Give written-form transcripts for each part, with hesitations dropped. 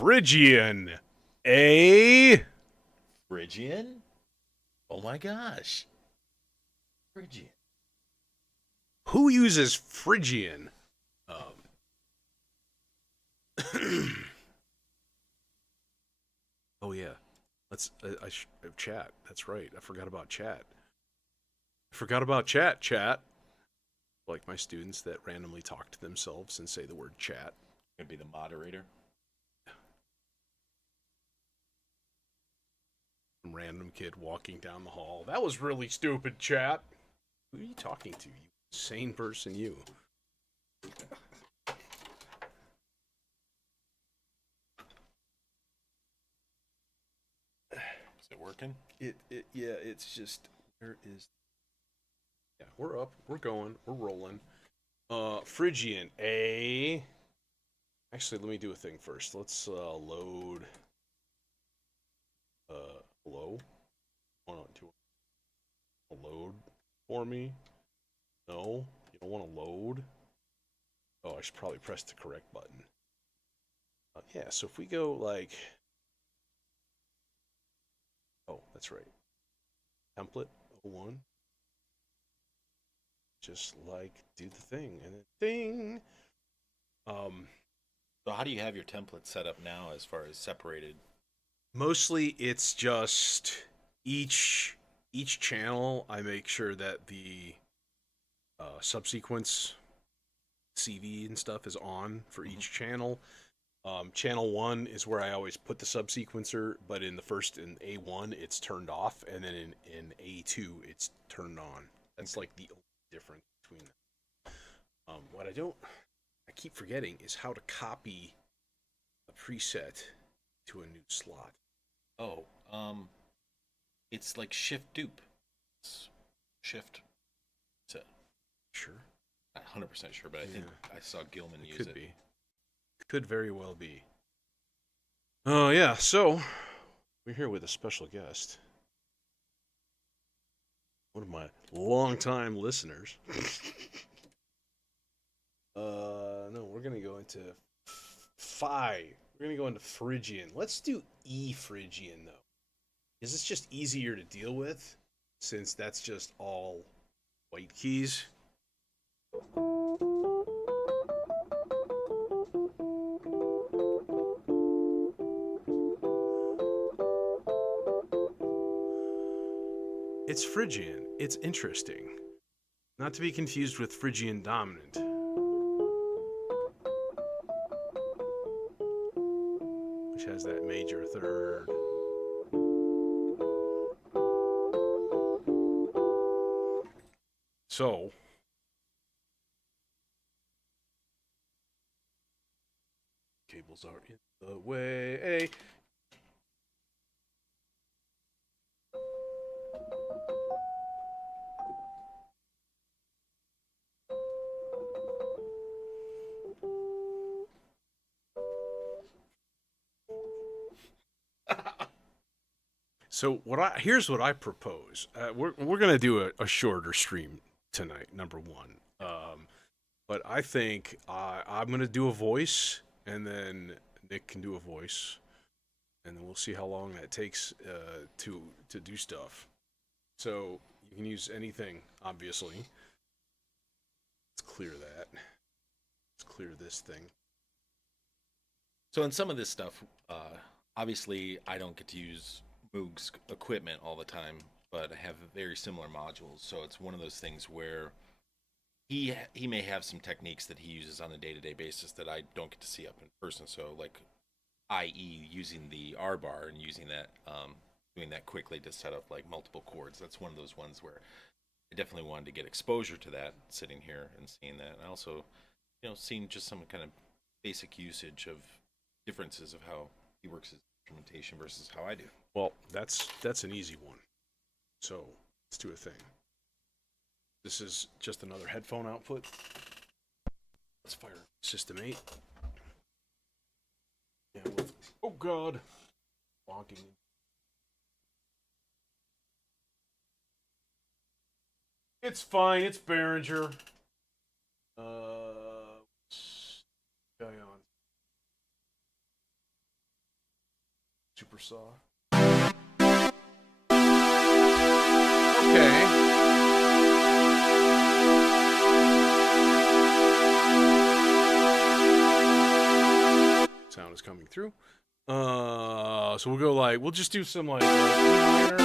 Phrygian. A. Phrygian? Oh my gosh. Phrygian. Who uses Phrygian? Oh yeah, let's. Chat. That's right. I forgot about chat. I forgot about chat. Chat. Like my students that randomly talk to themselves and say the word chat. Gonna be the moderator. Some random kid walking down the hall. That was really stupid, chat. Who are you talking to? You insane person, you. Is it working? Yeah, it's just, where is, yeah, we're up, we're going, we're rolling. Phrygian, actually, let me do a thing first. Let's, load, hello? Do you want to load for me? No? You don't want to load? Oh, I should probably press the correct button. Yeah, so if we go, like, oh, that's right. Template 01. Just like do the thing and then ding. So how do you have your template set up now as far as separated? Mostly it's just each channel I make sure that the subsequence CV and stuff is on for each channel. Channel 1 is where I always put the subsequencer, but in A1 it's turned off, and then in A2 it's turned on. That's like the only difference between them. What I keep forgetting is how to copy a preset to a new slot. Oh, it's like shift dupe. It's shift. Sure. Not 100% sure, but I think I saw Gilman use it. Could be. Could very well be. Oh, yeah, so we're here with a special guest. One of my longtime listeners. No, we're going to go into Phi. We're going to go into Phrygian. Let's do E Phrygian, though. Because it's just easier to deal with, since that's just all white keys. It's Phrygian. It's interesting. Not to be confused with Phrygian dominant. Which has that major third. So, cables are in the way. So here's what I propose. We're gonna do a shorter stream tonight. Number one, but I think I'm gonna do a voice, and then Nick can do a voice, and then we'll see how long that takes to do stuff. So you can use anything, obviously. Let's clear that. Let's clear this thing. So in some of this stuff, obviously I don't get to use Moog's equipment all the time, but I have very similar modules. So it's one of those things where he may have some techniques that he uses on a day-to-day basis that I don't get to see up in person. So like, i.e., using the R bar and using that, doing that quickly to set up like multiple chords. That's one of those ones where I definitely wanted to get exposure to that, sitting here and seeing that, and also, seeing just some kind of basic usage of differences of how he works his instrumentation versus how I do. Well, that's an easy one. So let's do a thing. This is just another headphone output. Let's fire System 8. Yeah, oh God. Logging. It's fine, it's Behringer. Guy on. Super saw. Okay. Sound is coming through. So we'll go like, we'll just do some like E minor.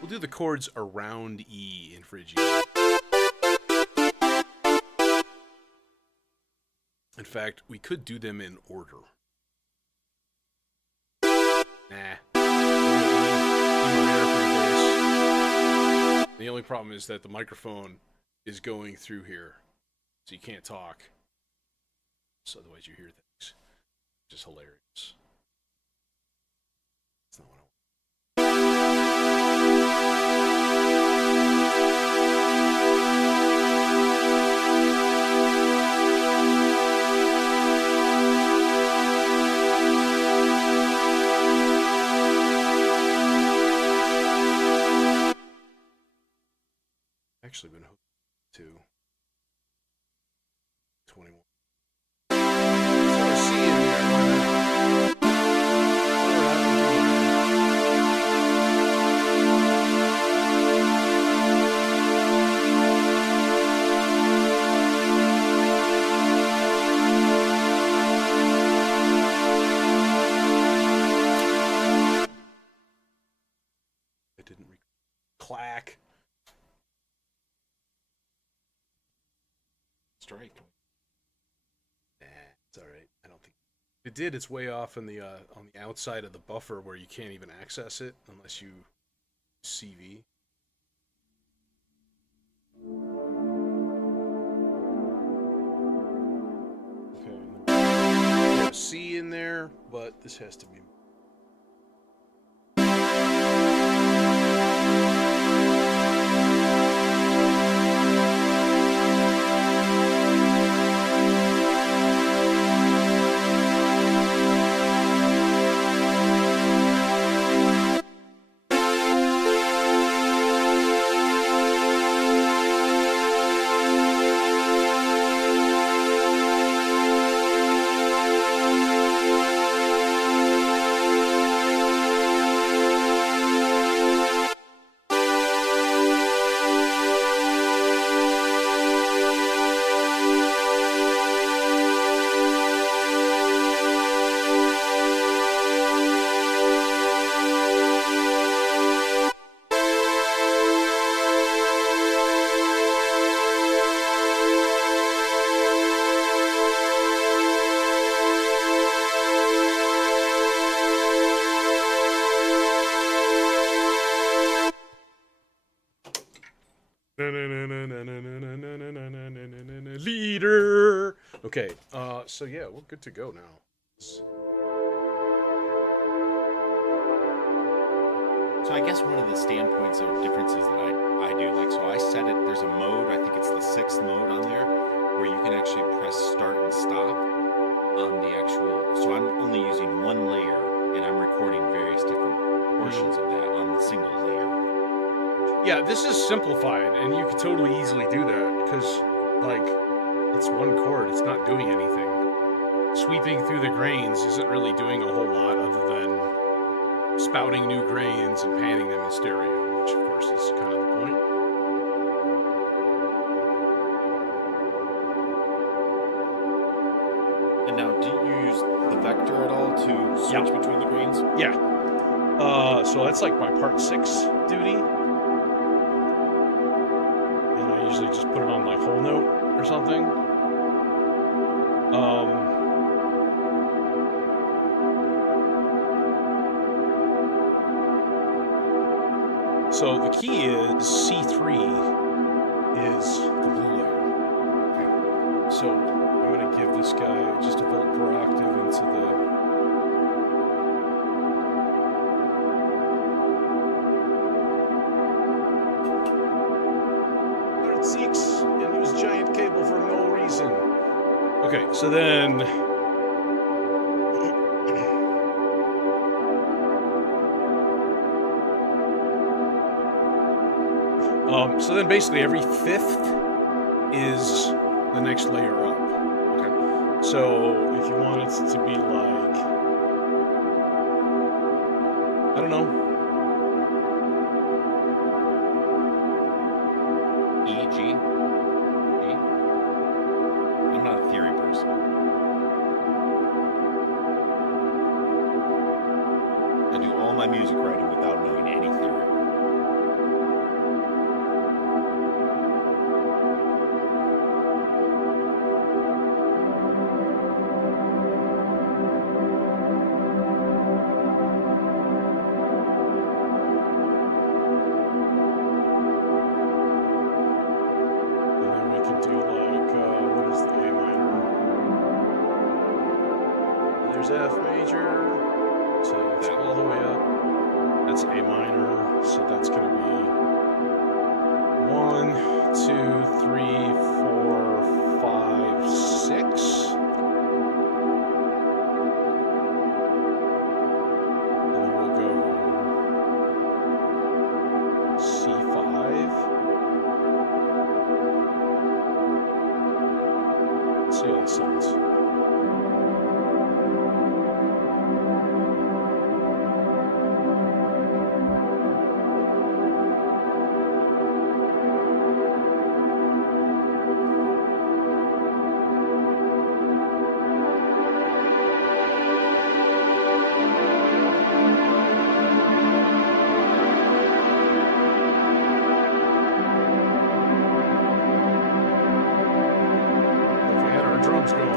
We'll do the chords around E in Phrygian. In fact, we could do them in order. Nah. The only problem is that the microphone is going through here, so you can't talk. So otherwise you hear things. Just hilarious. That's not what I want. Actually been hoping to 21. So I see in there. I didn't clack. Strike. Nah, it's all right. I don't think it did. It's way off on the outside of the buffer where you can't even access it unless you CV. Okay. There's a C in there, but this has to be. Leader. Okay, so yeah, we're good to go now. So I guess one of the standpoints or differences that I do, like, so I set it, there's a mode, I think it's the 6th mode on there, where you can actually press start and stop on the actual, so I'm only using one layer, and I'm recording various different portions of that on the single layer. Yeah, this is simplified, and you could totally easily do that, because, like, it's one chord, it's not doing anything. Sweeping through the grains isn't really doing a whole lot other than spouting new grains and panning them in stereo, which of course is kind of the point. And now, do you use the vector at all to switch between the grains? Yeah. So that's like my part 6 duty. And I usually just put it on like whole note or something. So the key is C3 is the blue layer. Okay. So I'm going to give this guy just a volt per octave into the... and use giant cable for no reason. Okay, so then... so then basically every 5th is the next layer up. Okay. So if you want it to be like, I don't know, E, G, G. I'm not a theory person. I do all my music writing without knowing any theory. and then we can do like, what is the A minor? There's F major, so it's all the way up. That's A minor, so that's going to be 1, 2, 3, 4, 5, 6. And then we'll go C5. Let's see how that sounds. If we had our drums going.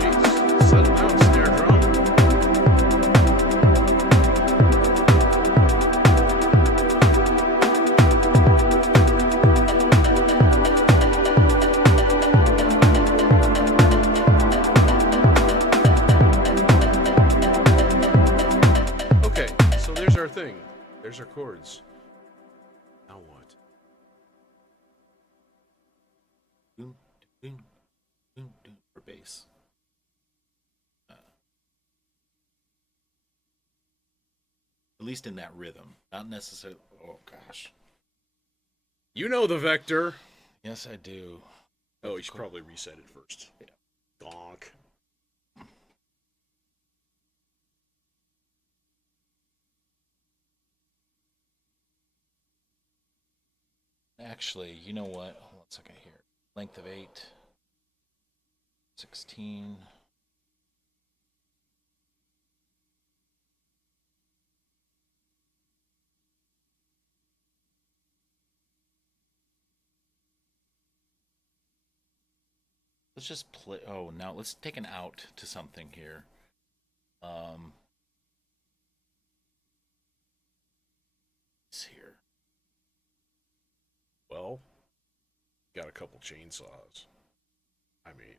Jeez, settle down, snare drum. Okay, so there's our thing. There's our chords. Now what? Doom, doom, doom, doom, for bass. At least in that rhythm, not necessarily. Oh gosh. You know the vector. Yes, I do. Oh, you should probably reset it first. Yeah. Donk. Actually, you know what? Hold on a second here. Length of 8. 16. Let's just play. Oh, now let's take an out to something here. It's here. Well, got a couple chainsaws. I mean,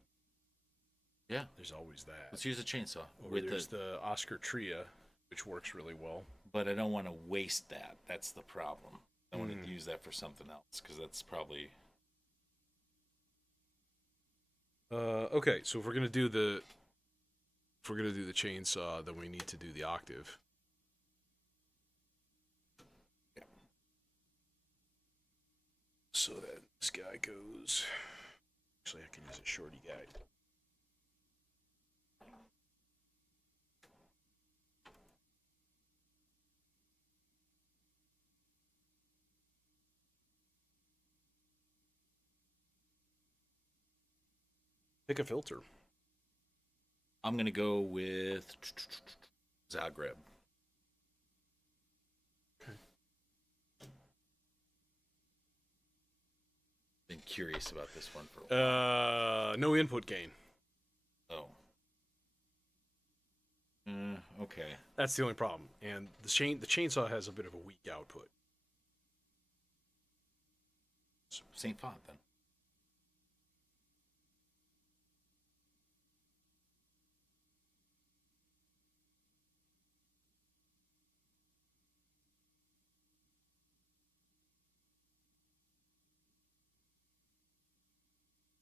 Yeah, there's always that. let's use a chainsaw. Or there's the Oscar Tria, which works really well. But I don't want to waste that. That's the problem. I want to use that for something else because that's probably. Okay, so if we're gonna do the chainsaw, then we need to do the octave. Yeah. So that this guy goes. Actually, I can use a shorty guy. Pick a filter. I'm gonna go with Zagreb. Okay. Been curious about this one for a while. No input gain. Oh. Okay. That's the only problem. And the chainsaw has a bit of a weak output. Same font then.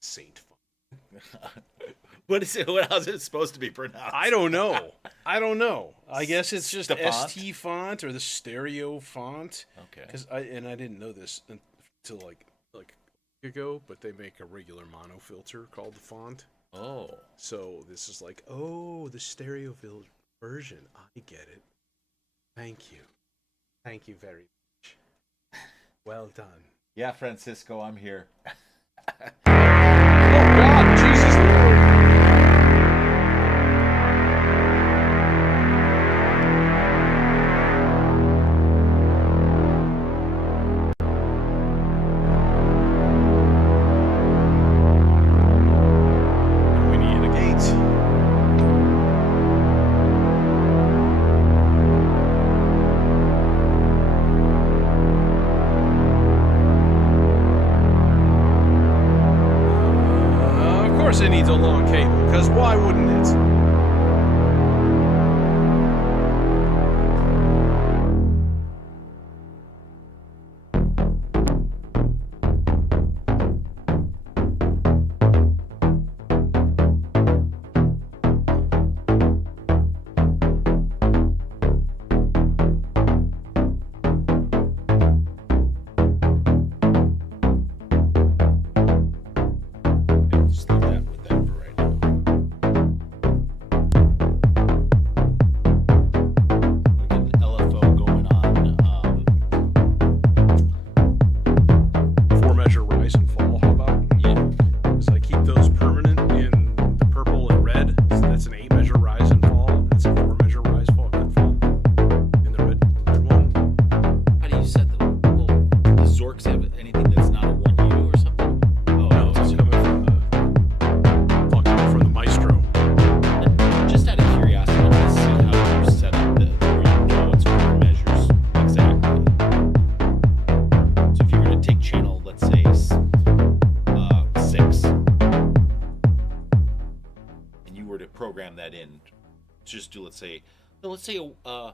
Saint font. What is it? What else is it supposed to be pronounced? I don't know. I guess it's just The font? ST font or the stereo font. Okay. Because I didn't know this until like a week ago, but they make a regular mono filter called the font. Oh. So this is like, the stereo version. I get it. Thank you very much. Well done. Yeah, Francisco, I'm here. Oh God, Jesus Lord! We need a gate. Of course it needs a long cable, because why wouldn't it? Just leave that with that for right now. We get an LFO going on. 4-measure rise and fall, how about? Yeah. Because I keep those permanent in the purple and red. So that's an 8-measure rise and fall. That's a 4-measure rise fall and fall. In the red one. How do you set the? Well, does Zorks have anything that's not a 1U or something? Oh, No, it's coming from the Maestro. Just out of curiosity, I want to see how you set up where you know it's 4 measures exactly. So if you were to take channel, let's say 6, and you were to program that in, just do let's say a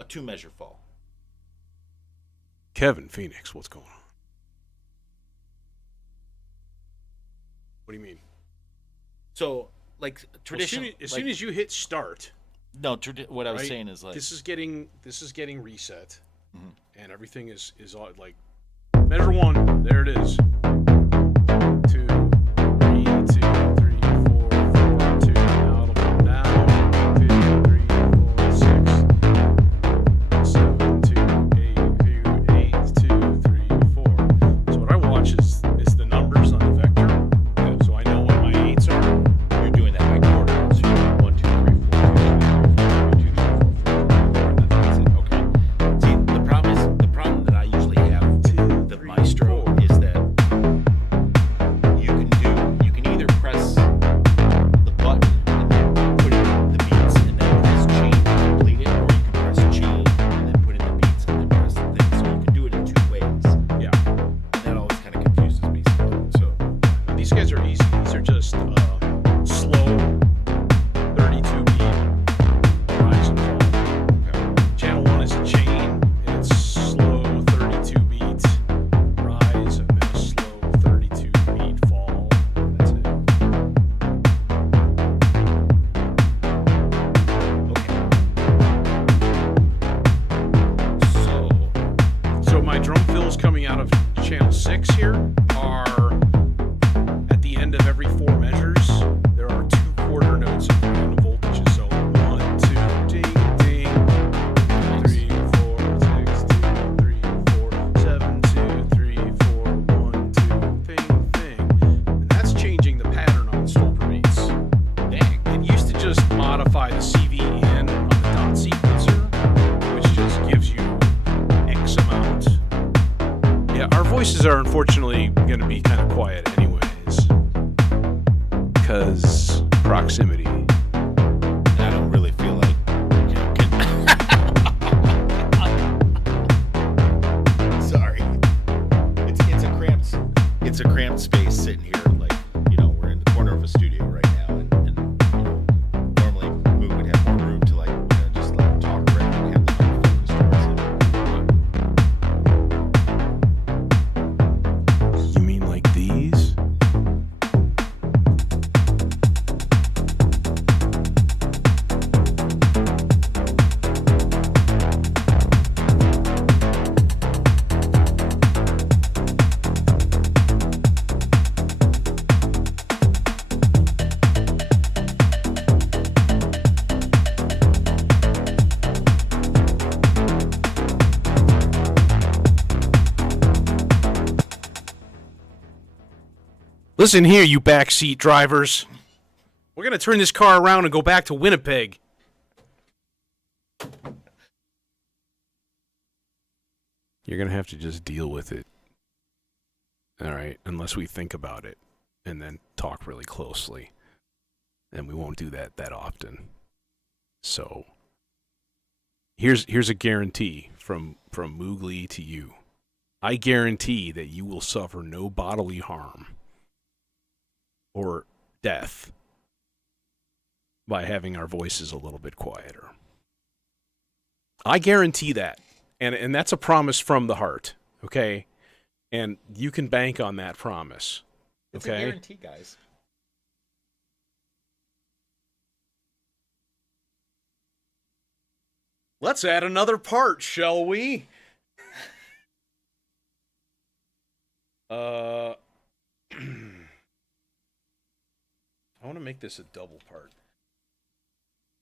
2-measure fall. Kevin Phoenix, what's going on? What do you mean? So like traditional, As soon as you hit start, what I was right, saying is like this is getting reset, Mhm. and everything is all like measure 1. There it is. 2, 3, 2, 3, 4, 4, 2. Now it'll come down. 2, 3, 4, 6, 7, 2, 8, 2, 8, 2, 3, 4. So what I watch is the numbers on the vector, so I know what my 8s are. you're doing that by quarter. So you're doing 1, 2, 3, 4, 2, 3, 4, 2, 3, 4, 4, and then that's it. Okay. See, the problem that I usually have with the Maestro is that you can either press the button and then put in the beats and then press chain to complete it, or you can press chain and then put in the beats and then press the thing. So you can do it in 2 ways. Yeah. And that always kind of confuses me sometimes. So These guys are easy. These are just slow 32 beat rise and fall. Channel 1 is a chain. It's slow 32 beat rise and then a slow 32 beat fall. That's it. So my drum fills coming out of channel 6 here are at the end of every 4 measures. There are 2 quarter notes of random voltages. So 1, 2, ding, ding. 3, 4, 6, 2, 3, 4, 7, 2, 3, 4, 1, 2, ping, ping. And that's changing the pattern on the because proximity. And I don't really feel like sorry. It's a cramped space sitting here. Like, we're in the corner of a studio right now, and normally we would have more room to just talk around and have the focus towards it. You mean like these? Listen here, you backseat drivers. We're going to turn this car around and go back to Winnipeg. You're going to have to just deal with it. All right, unless we think about it and then talk really closely. And we won't do that often. So here's a guarantee from Moogly to you. I guarantee that you will suffer no bodily harm or death by having our voices a little bit quieter. I guarantee that. And that's a promise from the heart, okay? And you can bank on that promise. It's Okay? a guarantee, guys. Let's add another part, shall we? I want to make this a double part.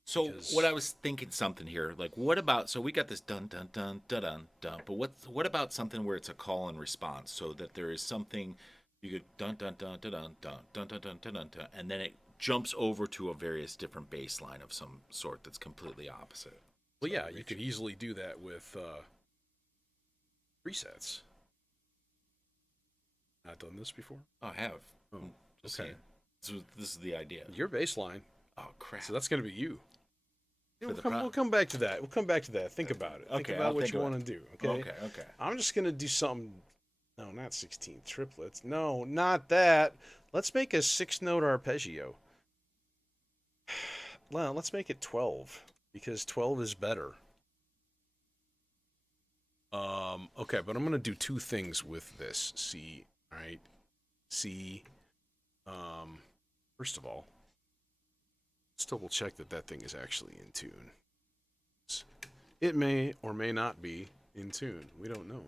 So Because- what I was thinking something here, like what about, so we got this dun dun dun dun dun dun, but what about something where it's a call and response, so that there is something you could dun dun dun dun dun dun dun dun dun dun dun, and then it jumps over to a various different bass line of some sort that's completely opposite. Well, yeah, you could easily do that with presets. Not done this before? Oh, I have. Oh, Just okay. saying. This is the idea. Your bass line. Oh crap. So that's going to be you. For We'll the come, pro- we'll come back to that. We'll come back to that. Think about it. Think Okay, about I'll what think you about want to do. Okay? Okay. I'm just going to do something. No, not 16 triplets. No, not that. Let's make a 6-note arpeggio. Well, let's make it 12 because 12 is better. Okay, but I'm going to do two things with this. C, all right? C, first of all, let's double check that that thing is actually in tune. It may or may not be in tune. We don't know.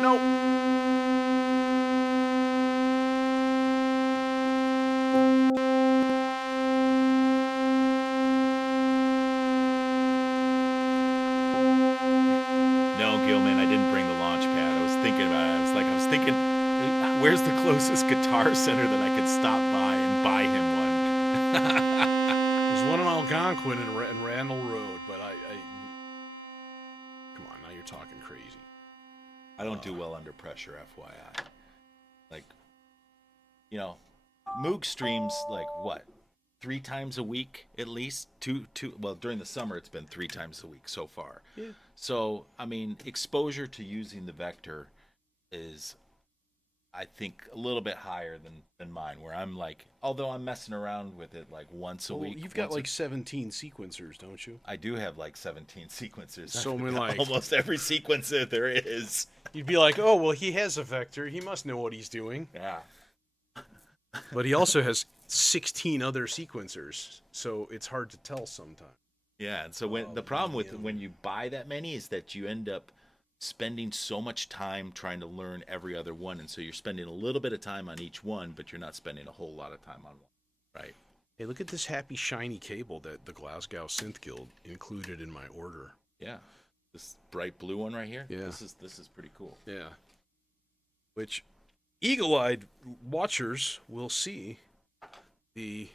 Nope. No, Gilman, I didn't bring the launch pad. I was thinking about it. I was thinking, where's the closest guitar center that I could stop by and buy him one? There's one in Algonquin and Randall Road, but I come on, now you're talking crazy. I don't do well under pressure, FYI. Like, Moog streams like what? 3 times a week at least. Two. Well, during the summer it's been 3 times a week so far. Yeah. So I mean, exposure to using the Vector is, I think, a little bit higher than mine. Where I'm like, although I'm messing around with it like once a Well, week. you've got once like 17 sequencers, don't you? I do have like 17 sequencers. So, I've I mean, got like- almost every sequencer there is. You'd be like, oh, well, he has a vector. He must know what he's doing. Yeah. But he also has 16 other sequencers, so it's hard to tell sometimes. Yeah, and so when the problem with when you buy that many is that you end up spending so much time trying to learn every other one, and so you're spending a little bit of time on each one, but you're not spending a whole lot of time on one, right? Hey, look at this happy shiny cable that the Glasgow Synth Guild included in my order. Yeah, this bright blue one right here. Yeah. This is pretty cool. Yeah. Which eagle-eyed watchers will see the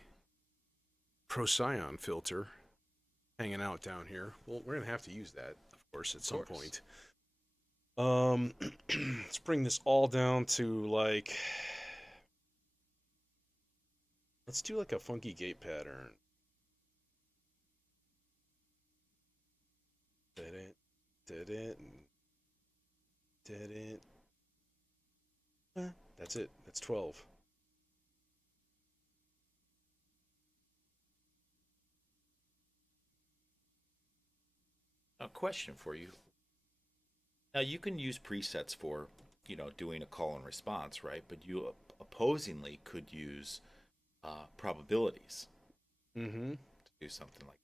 Procyon filter hanging out down here. Well, we're going to have to use that, of course, at some course. point. Let's bring this all down to like. Let's do like a funky gate pattern. Did it? Did it? Did it? That's it. That's 12. A question for you. Now you can use presets for, doing a call and response, right? But you opposingly could use probabilities Mm-hmm. to do something like.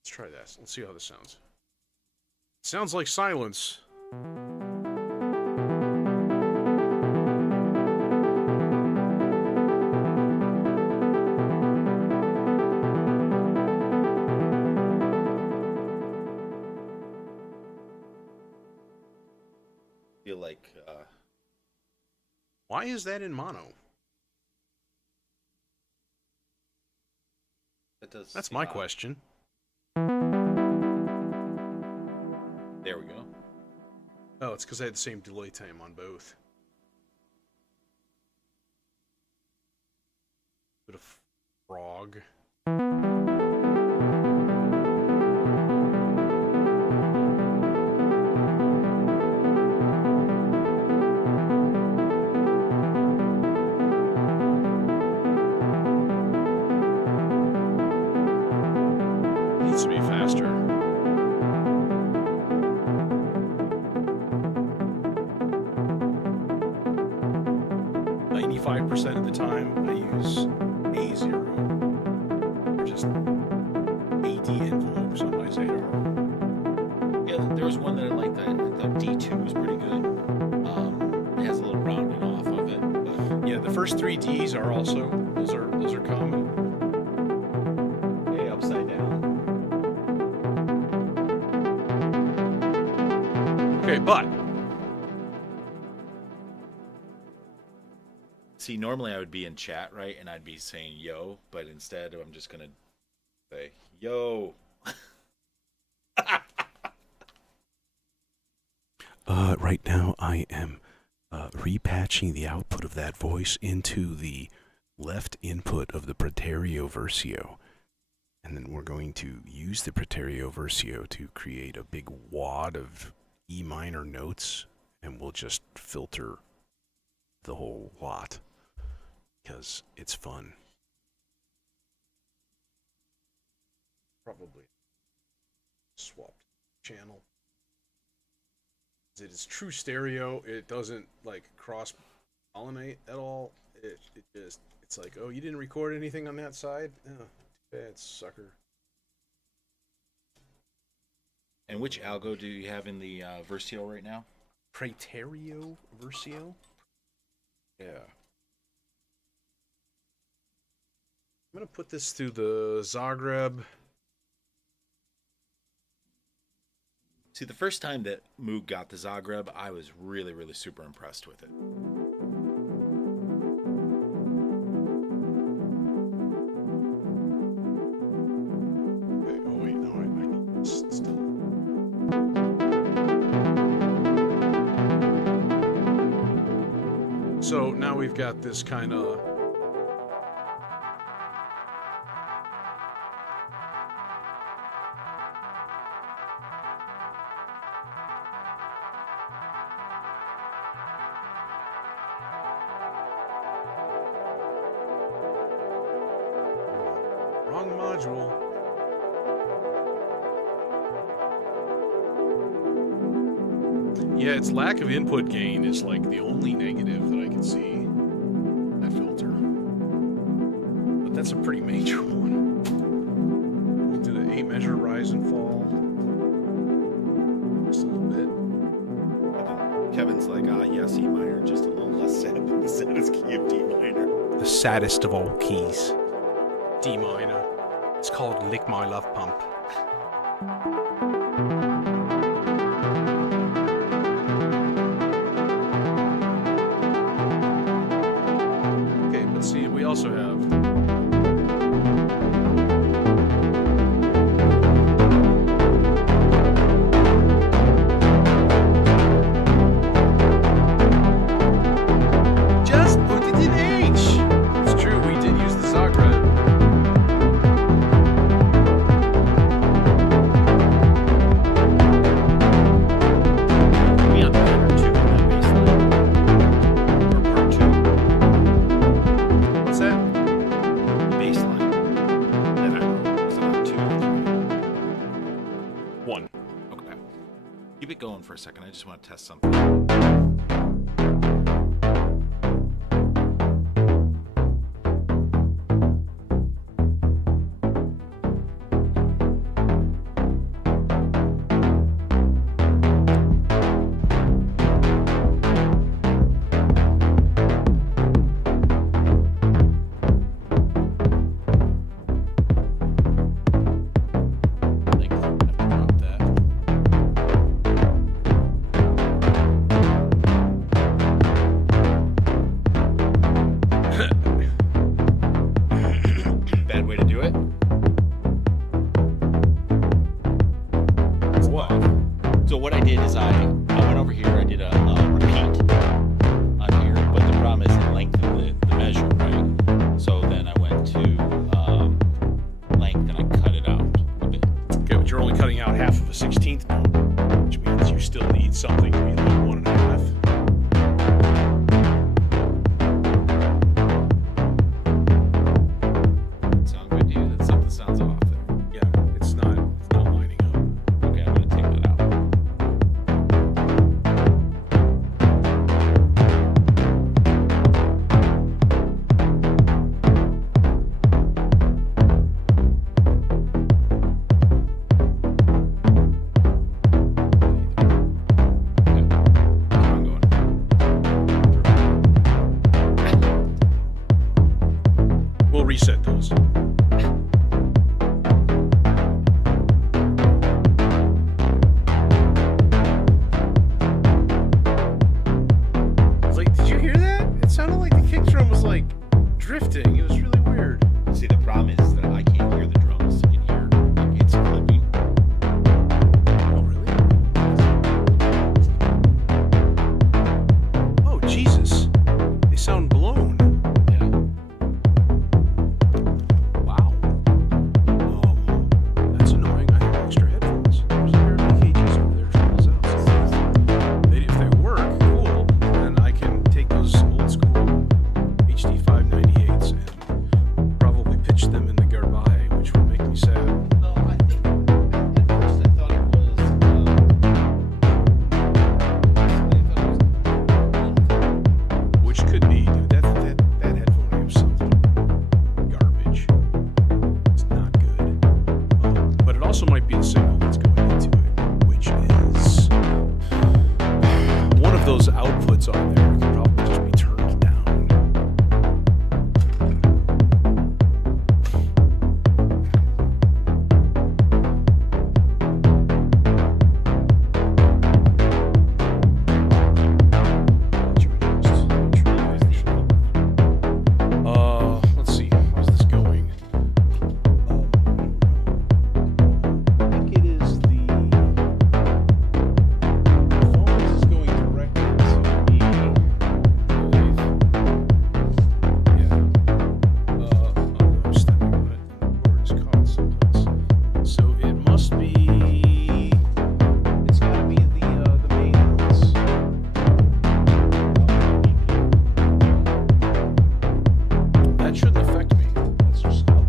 Let's try this. Let's see how this sounds. Sounds like silence. Feel like Why is that in mono? that does. That's my question. There we go. Oh, it's because I had the same delay time on both. Bit of frog. Needs to be faster. Percent of the time I use A0 or just AD envelopes on my Zadar. Yeah, there was one that I liked. I thought D2 was pretty good. It has a little rounding off of it. But Yeah, the first 3 Ds are also those are common. Hey, upside down. Okay, but see, normally I would be in chat, right, and I'd be saying yo, but instead I'm just gonna say yo. Right now I am repatching the output of that voice into the left input of the Preterio Versio. And then we're going to use the Preterio Versio to create a big wad of E minor notes, and we'll just filter the whole lot because it's fun. Probably swap channel. It is true stereo. It doesn't like cross pollinate at all. It just it's like, oh, you didn't record anything on that side? Oh, too bad, sucker. And which algo do you have in the Versio right now? Preterio Versio? Yeah. I'm gonna put this through the Zagreb. See, the first time that Moog got the Zagreb, I was really, really super impressed with it. Okay, oh wait, no, I need this still. So now we've got this kind of wrong module. Yeah, its lack of input gain is like the only negative that I can see. That filter. But that's a pretty major one. We'll do the 8 measure rise and fall. Just a little bit. Kevin's like, yes, E minor, just a little less sad than the saddest key of D minor. The saddest of all keys. D minor. It's called Lick My Love Pump. Okay, but see, we also have Keep it going for a second. I just want to test something. Bad way to do it. So what I did is I went over here. I did a repeat on here, but the problem is the length of the measure, right? So then I went to length and I cut it out a bit. Okay, but you're only cutting out half of a 16th note, which means you still need something to be like 1.5. Sound good to you? That something sounds off there. Yeah, it's not lining up. Okay, I'm gonna take that out. We'll reset those. It's like, did you hear that? It sounded like the kick drum was like drifting. It was really weird. See, the problem is that I can't hear the drums in here. Like, it's clipping. Oh, really? Oh, Jesus. They sound blown. Yeah. Wow. That's annoying. I have extra headphones. There's a pair of EKGs over there trying those out. If they work, cool, then I can take those old school HD 598s and probably pitch them in the garbage, which will make me sad. No, I think at first I thought it was. Which could be, dude, that headphone amp sounds like garbage. It's not good. But it also might be the signal that's going into it, which is one of those outputs on there could probably just be turned down. Let's see. How's this going? I think it is the phone is going directly to me. Yeah. I'm stepping on it and the cord is caught someplace. So it must be. It's got to be the main ones. That shouldn't affect me. That's just help.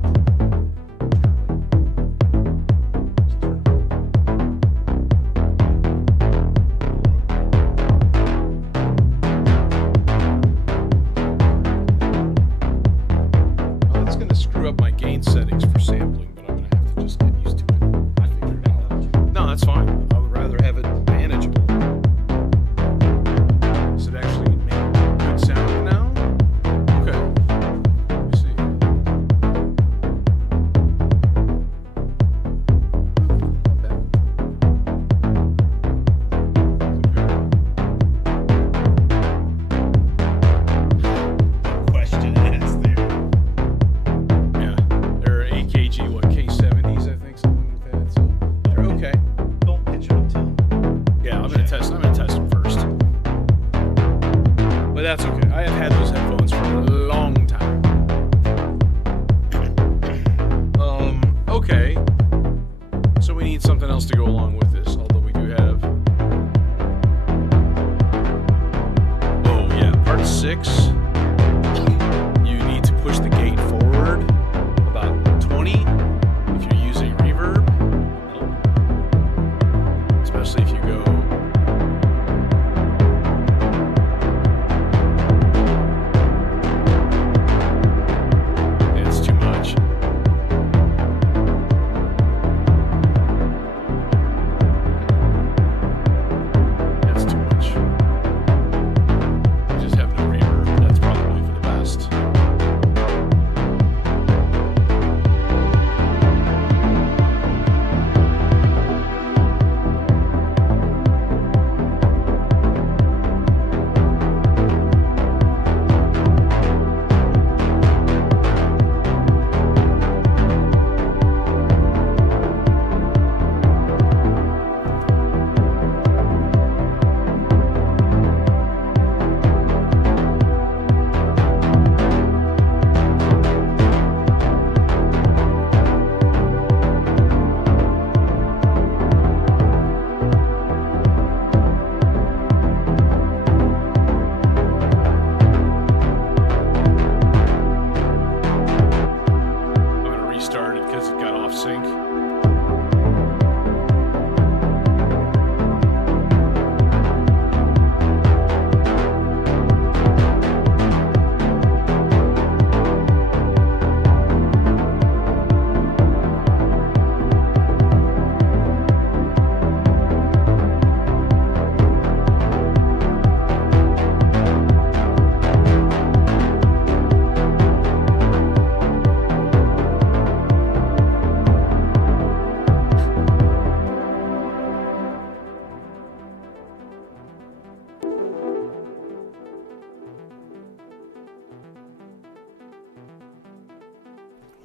Oh, it's going to screw up my gain settings for sampling, but I'm going to have to just get used to it. I figured it out. No, that's fine. I would rather have it manageable. Does it actually make good sound now? Okay. Let me see. Not bad. Question asked there. Yeah, they're AKG, what, K70s, I think, something like that. So they're okay. Don't pitch them until. Yeah, I'm gonna test them first. But that's okay. I have had those headphones for a long time. Okay. So we need something else to go along with this, although we do have. Oh yeah, part 6. You need to push the gate forward about 20 if you're using reverb. Especially if you go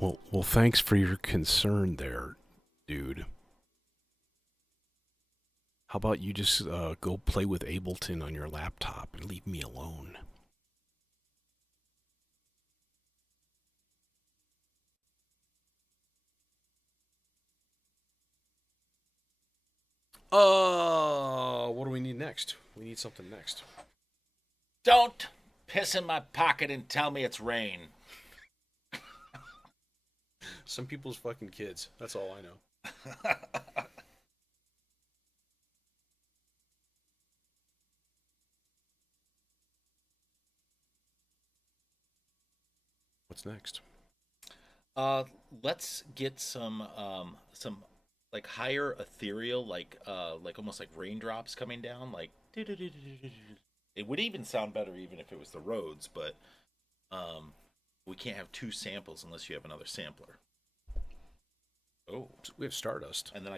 Well, thanks for your concern there, dude. How about you just go play with Ableton on your laptop and leave me alone? What do we need next? We need something next. Don't piss in my pocket and tell me it's rain. Some people's fucking kids. That's all I know. What's next? Let's get some like higher ethereal, like almost like raindrops coming down, like it would even sound better even if it was the roads, but we can't have two samples unless you have another sampler. Oh, We have Stardust. and then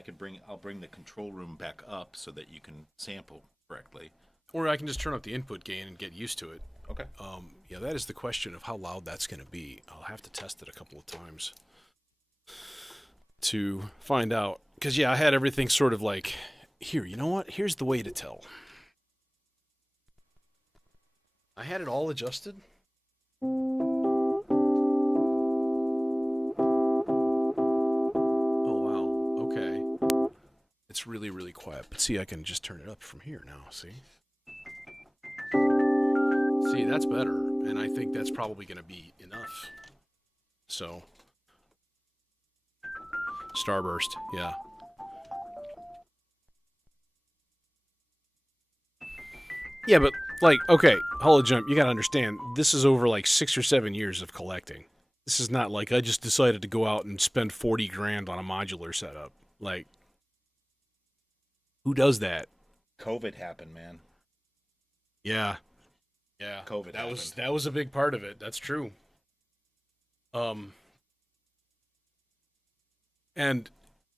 I'll bring the control room back up so that you can sample correctly. Or I can just turn up the input gain and get used to it. Okay. Yeah, that is the question of how loud that's going to be. I'll have to test it a couple of times to find out. Because, yeah, I had everything sort of like, here, you know what? Here's the way to tell. I had it all adjusted. Oh, wow. Okay. It's really, really quiet. But see, I can just turn it up from here now, see? See, that's better, and I think that's probably going to be enough. So, Starburst, yeah. Yeah, but, like, okay, Hollow Jump, you got to understand, this is over, like, 6 or 7 years of collecting. This is not like I just decided to go out and spend 40 grand on a modular setup. Like, who does that? COVID happened, man. Yeah. Yeah, COVID that was a big part of it. That's true. And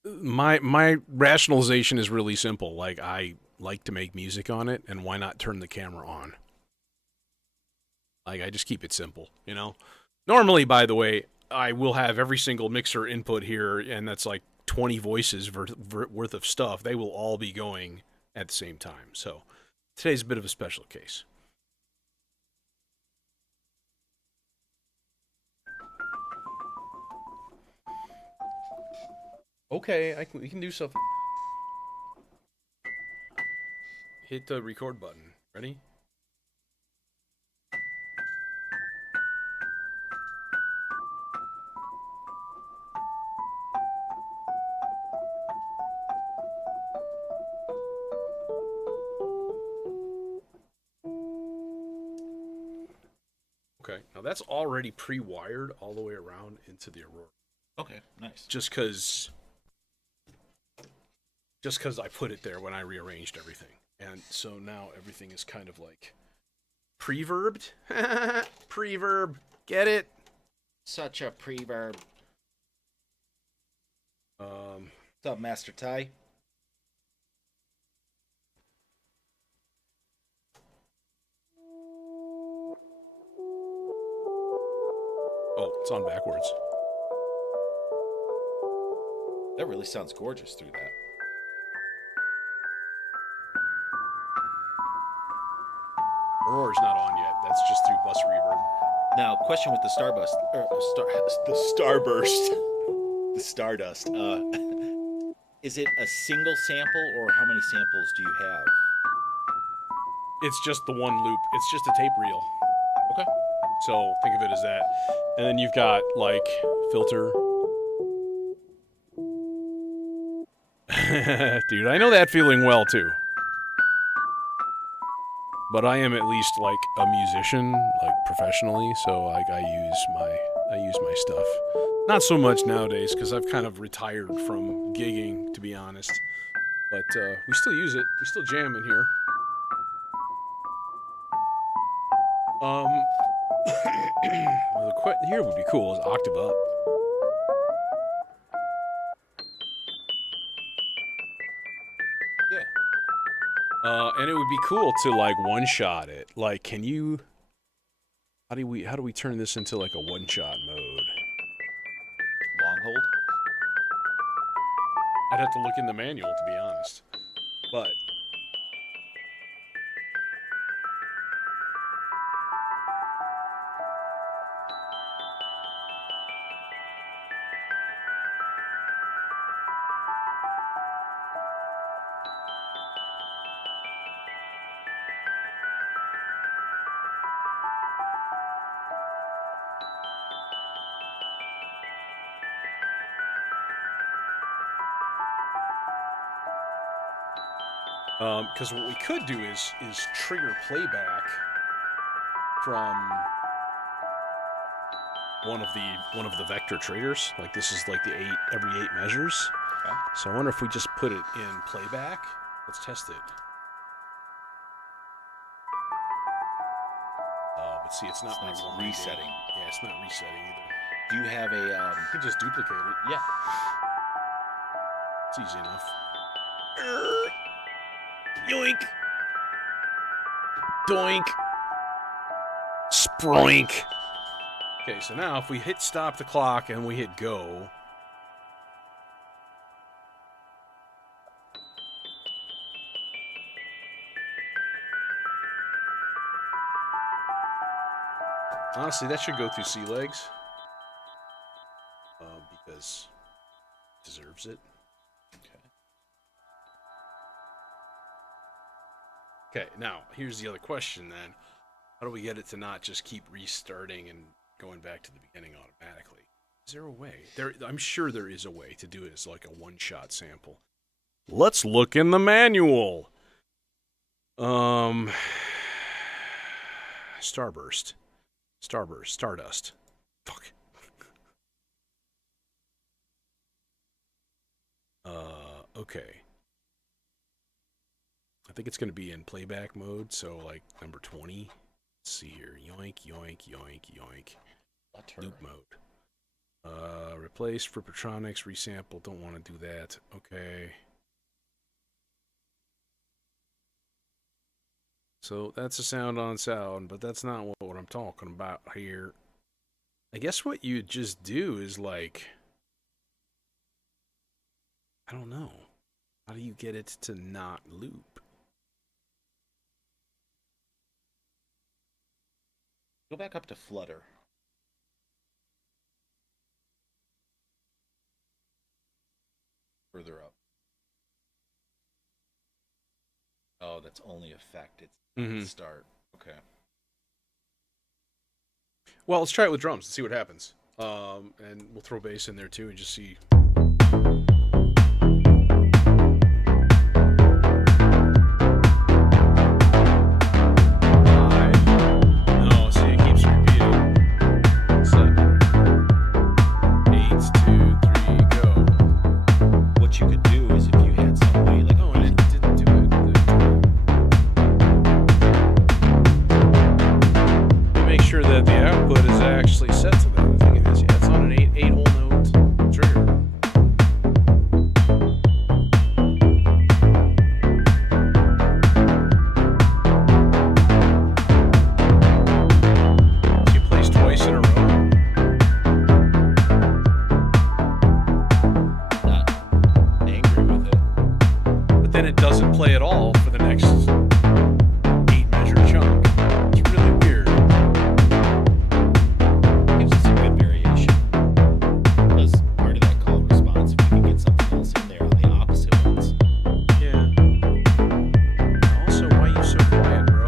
my rationalization is really simple. Like, I like to make music on it, and why not turn the camera on? Like, I just keep it simple, you know? Normally, by the way, I will have every single mixer input here, and that's like 20 voices worth of stuff. They will all be going at the same time. So today's a bit of a special case. Okay, we can do something. Hit the record button. Ready? Okay, now that's already pre-wired all the way around into the Aurora. Okay, nice. Just because I put it there when I rearranged everything. And so now everything is kind of like preverbed. Preverb. Get it? Such a preverb. What's up, Master Ty? Oh, it's on backwards. That really sounds gorgeous through that. Aurora's not on yet. That's just through bus reverb. Now, question with the Starburst, the Starburst, the Stardust. Is it a single sample, or how many samples do you have? It's just the one loop. It's just a tape reel. Okay. So think of it as that. And then you've got like filter. Dude, I know that feeling well too. But I am at least like a musician, like professionally, so like I use my stuff. Not so much nowadays because I've kind of retired from gigging, to be honest. But we still use it. We still jam in here. Well, here would be cool is octave up. Yeah. And it would be cool to like one shot it. Like, can you? How do we turn this into like a one shot mode? hold? I'd have to look in the manual to be honest. But because what we could do is trigger playback from one of the vector triggers. Like this is like the every 8 measures. Okay. So I wonder if we just put it in playback. Let's test it. But see, it's not resetting. Yeah, it's not resetting either. Do you have a You can just duplicate it. yeah. It's easy enough. Yoink! Doink! Sproink! Okay, so now if we hit stop the clock and we hit go, honestly, that should go through sea legs because it deserves it. Okay, now here's the other question then. How do we get it to not just keep restarting and going back to the beginning automatically? Is there a way? I'm sure there is a way to do it as like a one-shot sample. Let's look in the manual. Stardust. Fuck. Okay. I think it's going to be in playback mode, so like number 20. Let's see here. Yoink, yoink, yoink, yoink. Loop mode. Replace for Petronics, resample. Don't want to do that. Okay. So that's a sound on sound, but that's not what I'm talking about here. I guess what you just do is like, I don't know. How do you get it to not loop? Go back up to Flutter. Further up. Oh, that's only effect. It's start. Okay. Well, let's try it with drums and see what happens. And we'll throw bass in there too and just see. No, see, it keeps repeating. 7, 8, 2, 3, go. What you could do is if you had somebody like Oh, and it didn't do it. Make sure that the output is actually set to that. I think it is. Yeah, it's on an 8 hole note trigger. She plays twice in a row. not angry with it. But then it doesn't play at all for the next 8 measure chunk. It's really weird. Gives us some good variation. As part of that call response, if we can get something else in there on the opposite ones. Yeah. Also, why you so quiet, bro?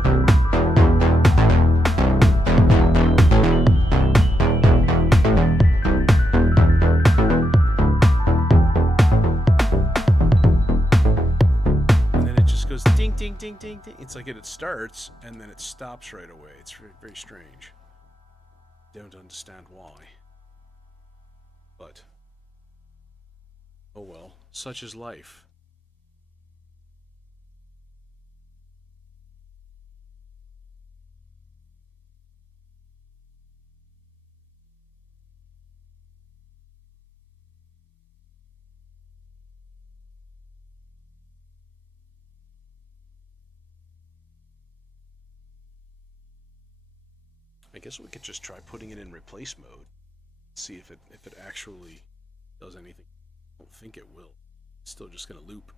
And then it just goes ding, ding, ding, ding, ding. It's like it starts and then it stops right away. It's very, very strange. Don't understand why. But, oh well, such is life. I guess we could just try putting it in replace mode. See if it actually does anything. I don't think it will. It's still just going to loop.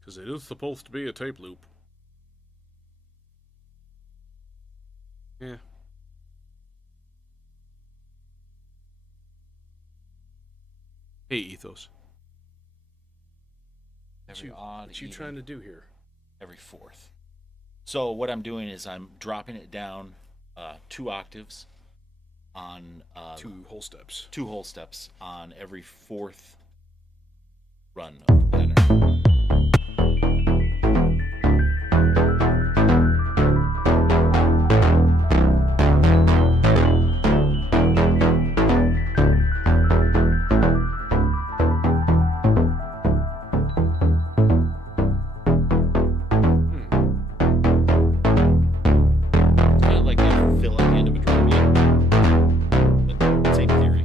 Because it is supposed to be a tape loop. Yeah. Hey, Ethos. Every odd. What you even, trying to do here? every fourth. So what I'm doing is I'm dropping it down 2 octaves on 2 whole steps. 2 whole steps on every 4th run of the pattern. It's kind of like a fill at the end of a drum beat, but same theory.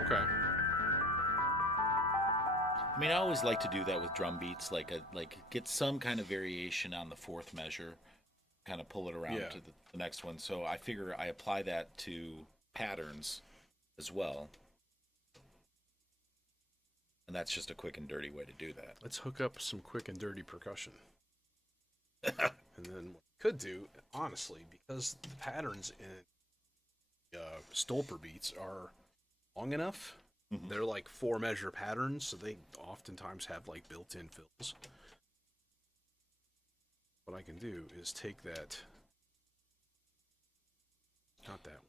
Okay. I mean, I always like to do that with drum beats, like get some kind of variation on the 4th measure, kind of pull it around Yeah. to the next one. So I figure I apply that to patterns as well, and that's just a quick and dirty way to do that. Let's hook up some quick and dirty percussion. And then what we could do, honestly, because the patterns in Stolper beats are long enough, Mhm. they're like 4-measure patterns, so they oftentimes have like built-in fills. What I can do is take that, not that one.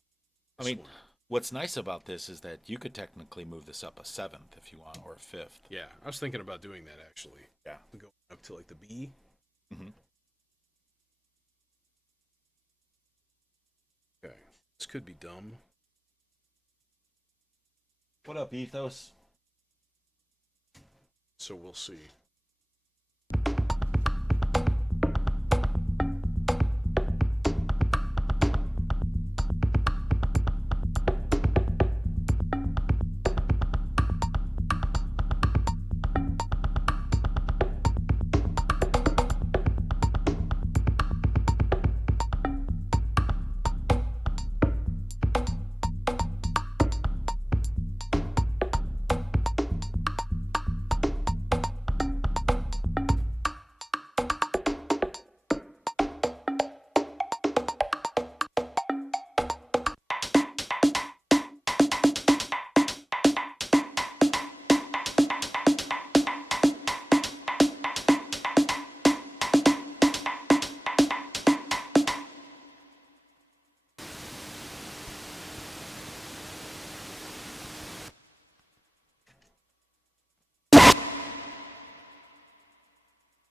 I this mean, one. what's nice about this is that you could technically move this up a 7th if you want, or a 5th. Yeah, I was thinking about doing that actually. Yeah. Go up to like the B. Mm-hmm. Okay, this could be dumb. What up, Ethos? So we'll see.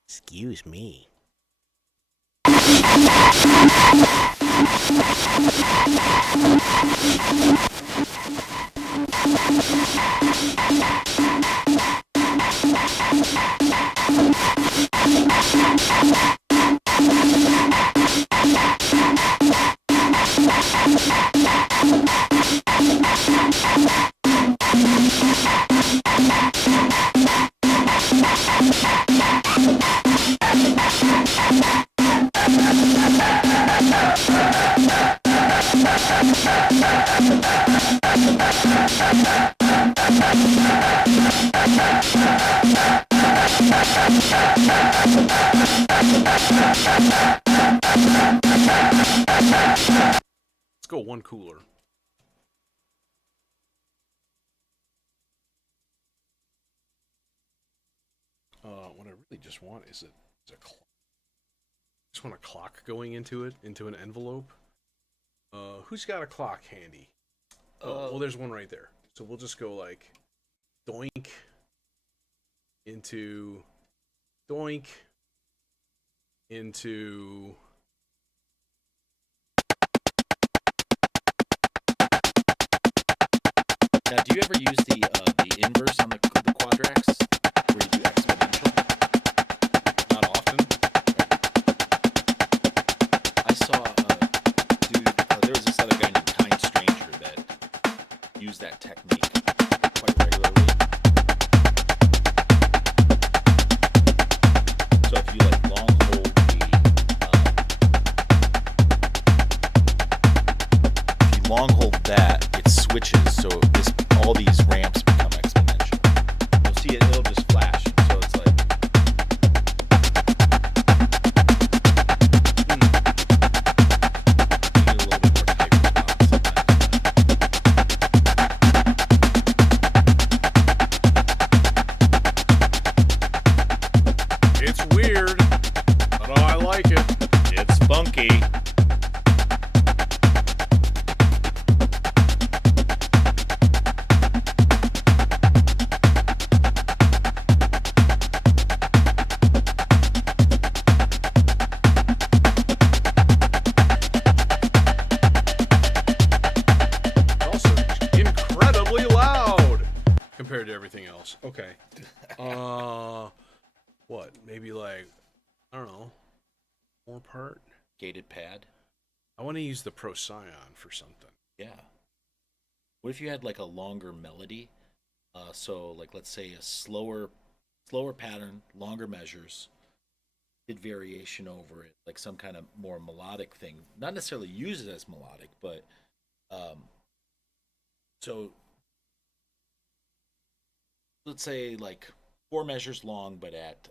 Excuse me. Let's go one cooler. What I really just want is a clock. Just want a clock going into it, into an envelope. Who's got a clock handy? Well, there's one right there. So we'll just go like doink into doink into. Now, do you ever use the inverse on the quadrax, where you do exponential? Not often. I saw a dude. There was this other guy named Kind Okay. What? Maybe like, I don't know, 4-part? Gated pad. I want to use the Procyon for something. Yeah. What if you had like a longer melody? So like let's say a slower pattern, longer measures, did variation over it, like some kind of more melodic thing. Not necessarily use it as melodic, but so let's say like 4 measures long, but at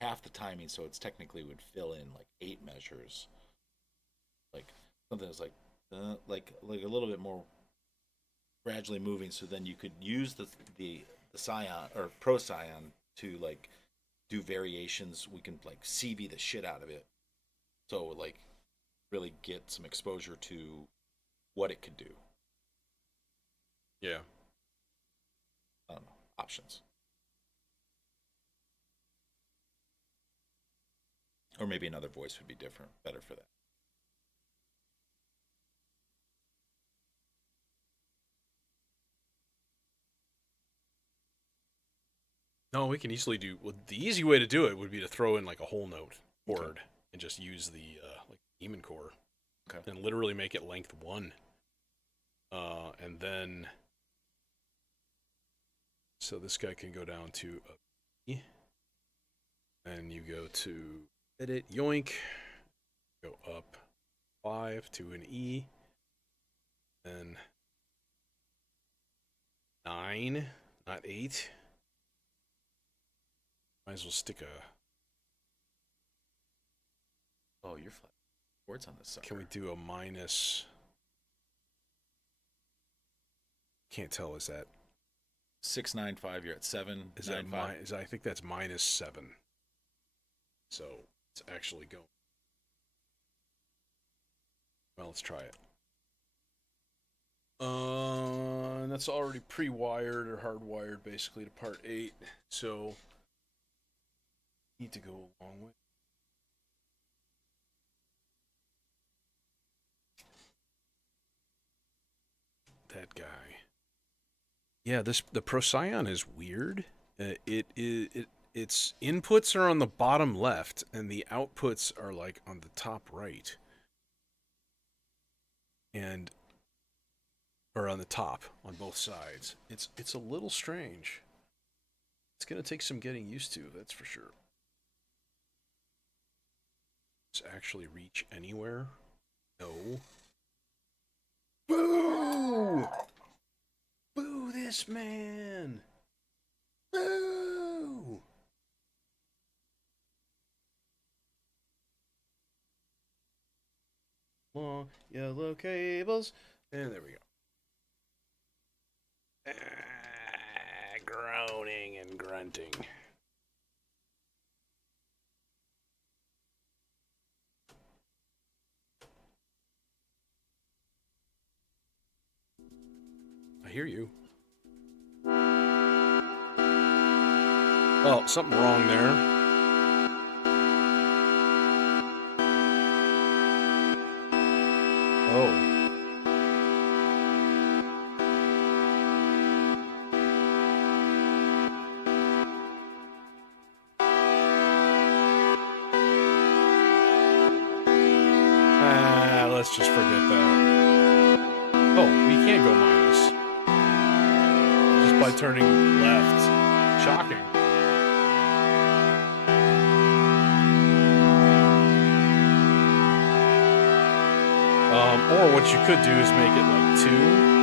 half the timing, so it's technically would fill in like 8 measures, like something that's like a little bit more gradually moving. So then you could use the Scion or Procyon to like do variations. We can like CV the shit out of it, so like really get some exposure to what it could do. Yeah. I don't know, options. Or maybe another voice would be different, better for that. No, we can easily do. Well, the easy way to do it would be to throw in like a whole note chord and just use the like demon core, and literally make it length 1. And then, so this guy can go down to a B, and you go to edit, yoink, go up 5 to an E, then 9, not 8. Might as well stick a. Oh, you're flat chords on this sucker. Can we do a minus? Can't tell. Is that 6, 9, 5? You're at 7. is 9, that 5. I think that's -7. So it's actually going. Well, let's try it. And that's already pre-wired or hardwired basically to part 8. So need to go along with that guy. Yeah, the Procyon is weird. Its inputs are on the bottom left and the outputs are like on the top right. And or on the top on both sides. It's a little strange. It's going to take some getting used to, that's for sure. Does actually reach anywhere? No. Boo! Boo this man! Boo! Long yellow cables. And there we go. Groaning and grunting. I hear you. Oh, something wrong there. Oh. Let's just forget that. Oh, we can go minus. Just by turning left. Shocking. Or what you could do is make it like 2.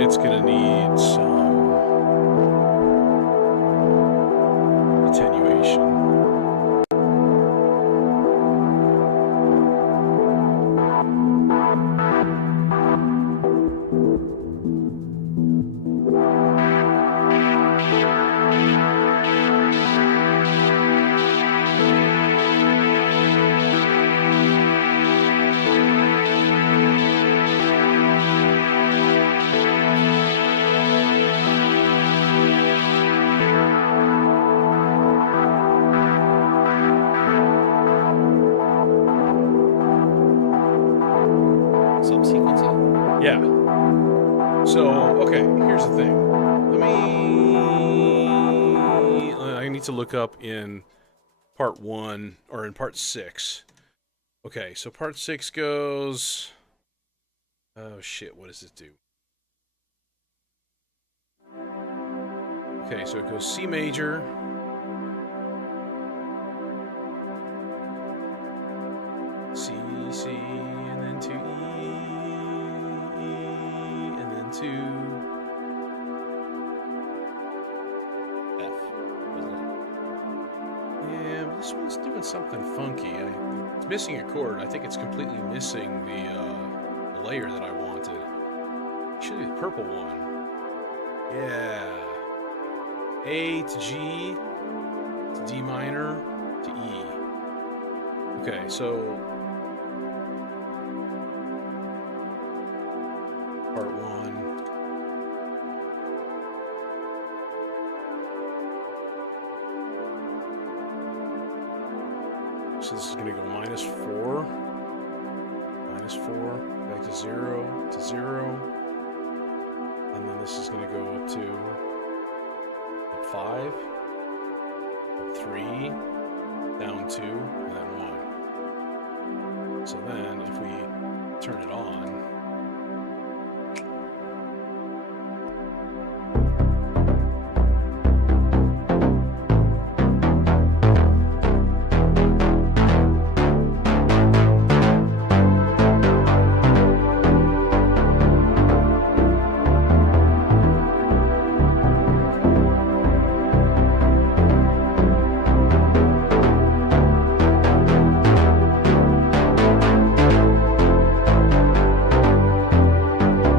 It's gonna need some attenuation. Subsequencing. Yeah. So, okay, here's the thing. I need to look up in part 1 or in part 6. Okay, so part 6 goes. Oh shit, what does it do? Okay, so it goes C major. C, C, and then to E, and then to F. Isn't it? yeah. But this one's doing something funky. It's missing a chord. I think it's completely missing the layer that I wanted. Actually, the purple one. Yeah. A to G to D minor to E. Okay, so part 1. So this is going to go -4, -4, back to 0, and then this is going to go up to 5, up 3, down 2, and then 1. So then if we turn it on,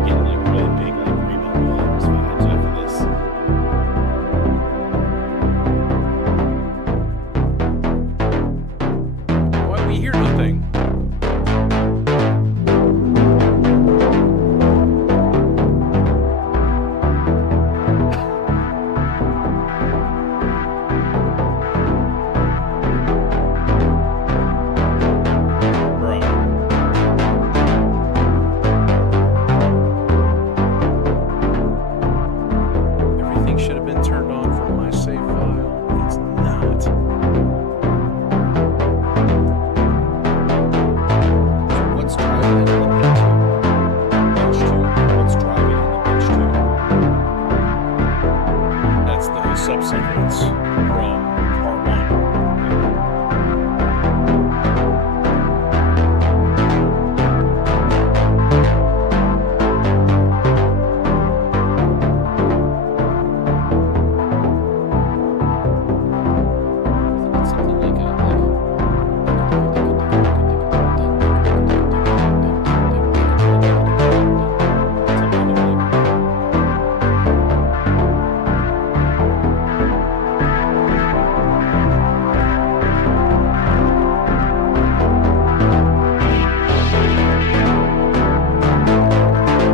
Getting like really big, like Reba Williams vibes after this. why we hear nothing? Bro. Everything should have been turned on from my save file. It's not. What's driving it on the bench 2? What's driving on the bench 2? That's the subsequence from part 1. Something like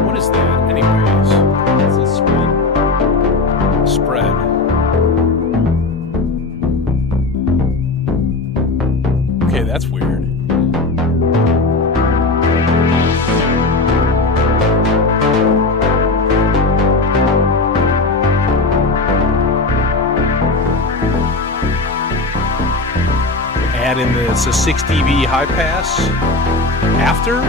What is that, anyways? It's a spread. Spread. Okay, that's weird. Add in this a 6 dB high pass after.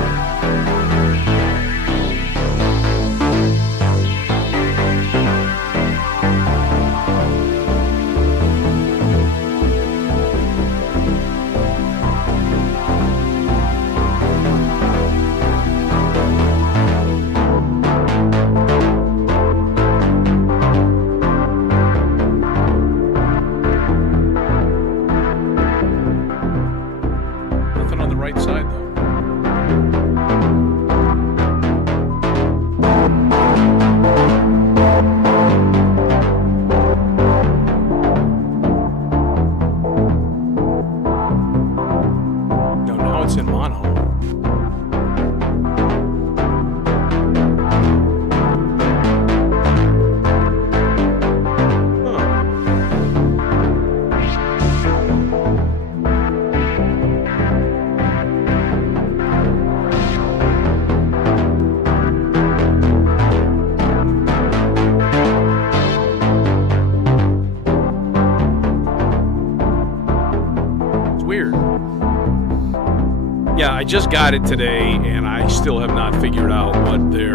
just got it today, and I still have not figured out what their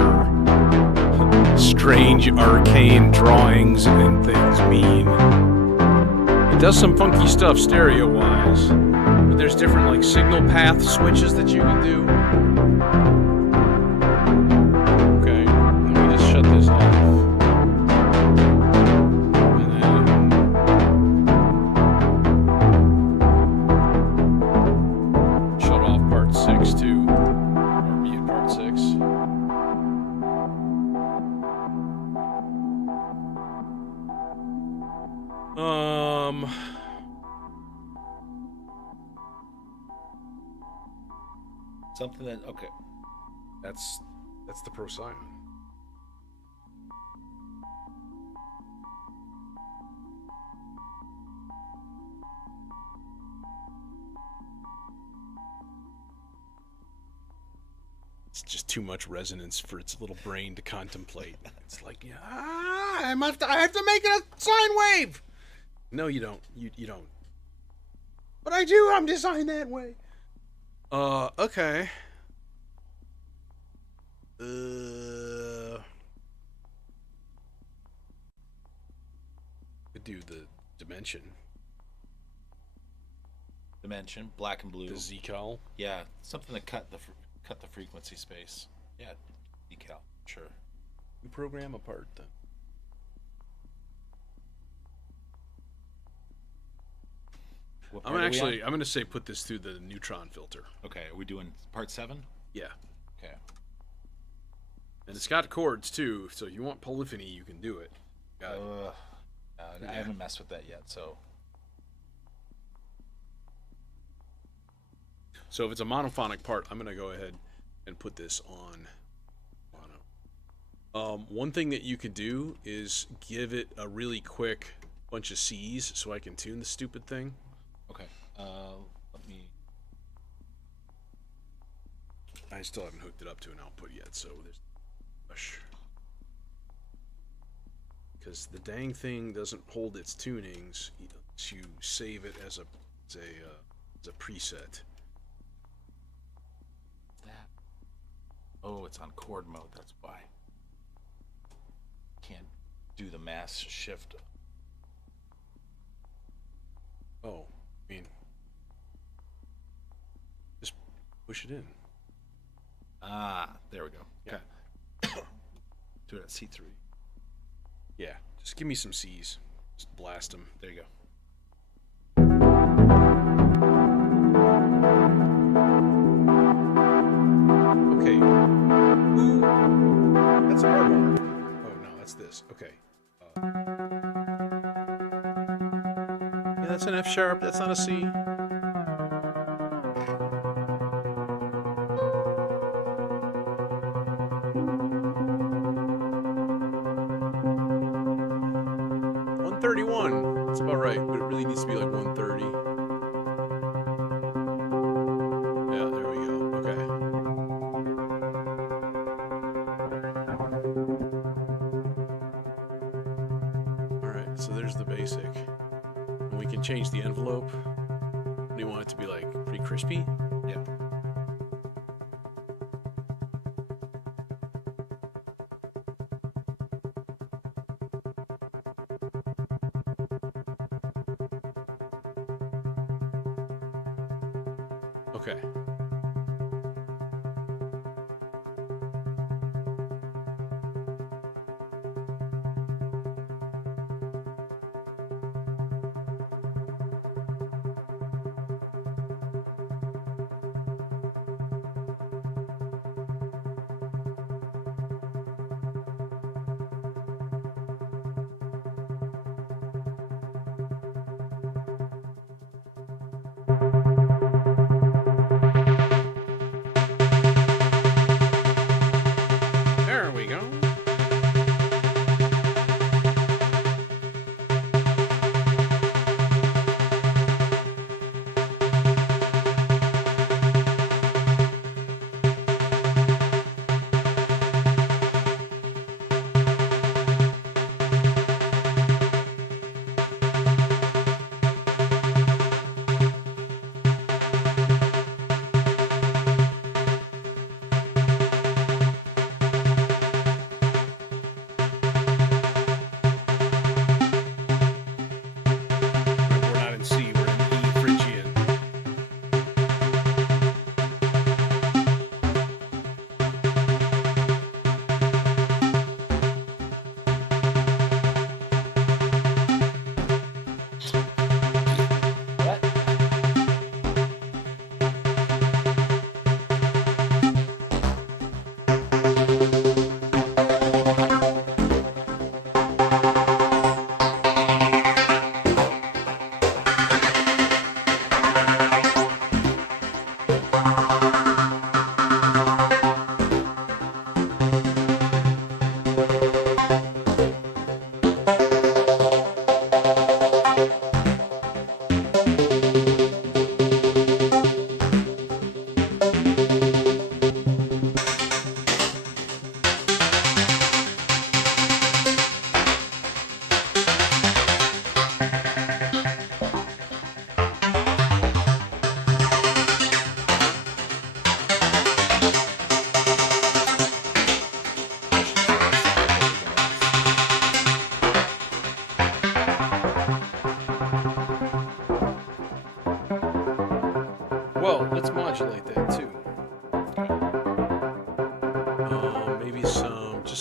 strange arcane drawings and things mean. It does some funky stuff stereo-wise, but there's different like signal path switches that you can do. Okay, let me just shut this off. And then shut off part 6 too, or mute part 6. Something that okay. That's the Procyon. It's just too much resonance for its little brain to contemplate. It's like, yeah, I have to make it a sine wave. No, you don't. You don't. But I do. I'm designed that way. Okay. Could do the dimension. Dimension, black and blue. The Z-cal. Yeah, something to cut the frequency space. Yeah, decal, sure. You program a part then. What I'm part are we on? going to say put this through the neutron filter. Okay, are we doing part 7? Yeah. Okay. And it's got chords too, so if you want polyphony, you can do it. Got it. I haven't messed with that yet, so. So if it's a monophonic part, I'm going to go ahead and put this on mono. One thing that you could do is give it a really quick bunch of C's so I can tune the stupid thing. Okay. Let me. I still haven't hooked it up to an output yet, so there's rush. Because the dang thing doesn't hold its tunings unless you save it as a preset. That. Oh, it's on chord mode. That's why. Can't do the mass shift. Oh, I mean, just push it in. Ah, there we go. Yeah. Okay. Do it at C3. Yeah, just give me some C's. Just blast them. There you go. Okay. Ooh. That's a R bar. Oh, no, that's this. Okay. Yeah, that's an F sharp. That's not a C. That's about right, but it really needs to be like 130. Yeah, there we go. Okay. Alright, so there's the basic. And we can change the envelope. Do you want it to be like pretty crispy? Yep. Okay. There we go.